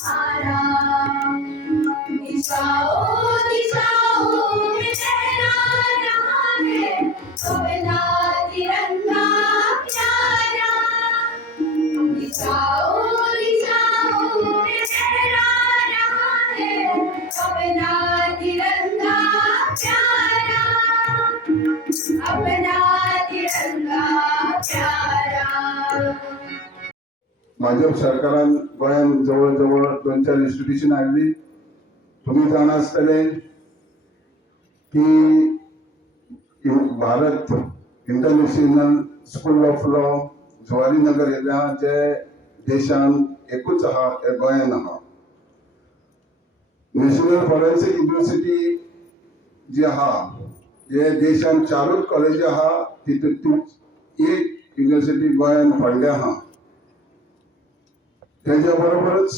हमारा दिशाओ में लहरा रहा है अपना तिरंगा प्यारा दिशाओ में लहरा रहा है अपना तिरंगा प्यारा अपना तिरंगा प्यारा भाजप सरकारान गोंयान जवळ जवळ 2-4 इन्स्टिट्यूशन हाडली. तुम्ही जाण आसतले की Bharat international school of law Zuarinagar येता जे देशान एकूच आहा हे गोंयान आहा. नॅशनल फॉरेन्सिक युनिव्हर्सिटी जी आहा हे देशान 4 कॉलेज आहा तितून एक युनिव्हर्सिटी गोंयान फोडल्या आहा. त्याच्या बरोबरच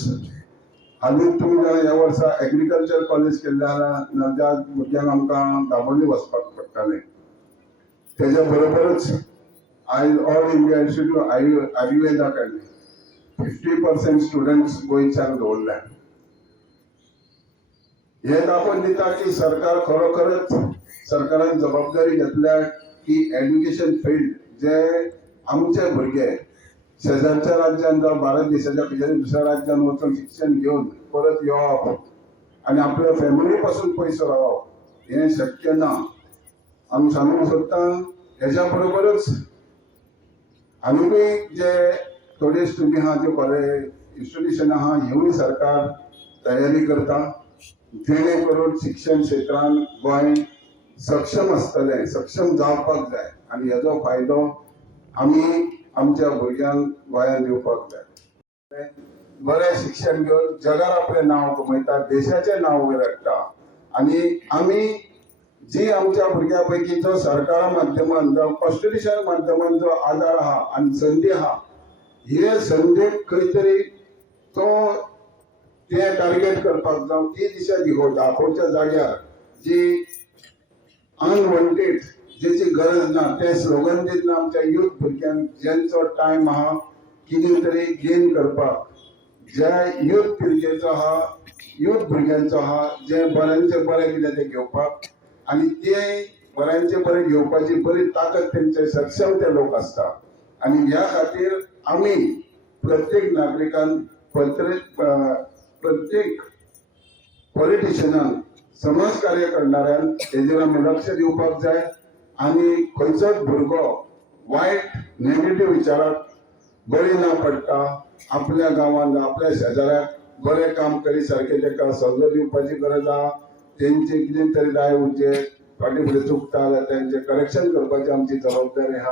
हालीं तुम्ही जाणां ह्या वर्सा एग्रीकल्चर कॉलेज केल्ले आहा ज्या भुरग्यांक आमकां दाबोळी वचपाक पडटालें. त्याच्या बरोबरच आयज ऑल इंडिया इन्स्टिट्यूट आयुर्वेदा काडली. 50% स्टुडंट्स गोंयच्यान दवरल्या. हे दाखोवन दिता की सरकार खरोखरच सरकारान जबाबदारी घेतल्या की एज्युकेशन फील्ड जे आमचे भुरगे शेजारच्या राज्यान जावं भारत देशाच्या खंयच्याय दुसऱ्या राज्यान वचून शिक्षण घेवन परत येवप आनी आपल्या फॅमिली पासून पयसो रावप हे शक्य ना. आमी सांगूंक सोदता हेच्या बरोबरच आनीकूय जे थोडे स्टुडंट आहा जे कॉलेज इन्स्टिट्यूशन आहा हेवूय सरकार तयारी करता जेणे करून शिक्षण क्षेत्रान गोंय सक्षम आसतलें सक्षम जावपाक जाय आनी हेजो फायदो आमी आमच्या भुरग्यांक गोंयान दिवपाक जाय. बरें शिक्षण घेवन जगार आपलें नांव कमयता देशाचें नांव वयर हाडटा आनी आमी जी आमच्या भुरग्यां पैकी जो सरकारा माध्यमान जावं कॉन्स्टिट्यूशन माध्यमान जो आदार आहा आनी संदी आहा हे संदेक खंय तरी तो ते टार्गेट करपाक जावं ती दिशा दाखोवच्या जाग्यार जी अनवॉन्टेड जेची गरज ना ते स्लोगन दितना आमच्या युथ भुरग्यांक जेंचो टायम आहा कितें तरी गेन करपाक ज्या युथ पिळगेचो आहा युथ भुरग्यांचो आहा जे बऱ्यांचे बरें कितें तें घेवपाक आनी ते बऱ्यांचे बरें घेवपाची बरी ताकद तेंचे सक्षम ते लोक आसता. आनी ह्या खातीर आमी प्रत्येक नागरिकान प्रत्येक पॉलिटिशियनान समाज कार्य करणाऱ्यान हेजेर आमी लक्ष दिवपाक जाय आनी खंयचोच भुरगो वायट नेगेटिव्ह विचाराक बळी ना पडटा आपल्या गांवांत आपल्या शेजाऱ्याक बरें काम करी सारकें ताका सल्लो दिवपाची गरज आहा. तेंचे कितें तरी दाय उरचे फाटीं फुडें चुकता जाल्यार तेंचे करेक्शन करपाची आमची जबाबदारी आहा.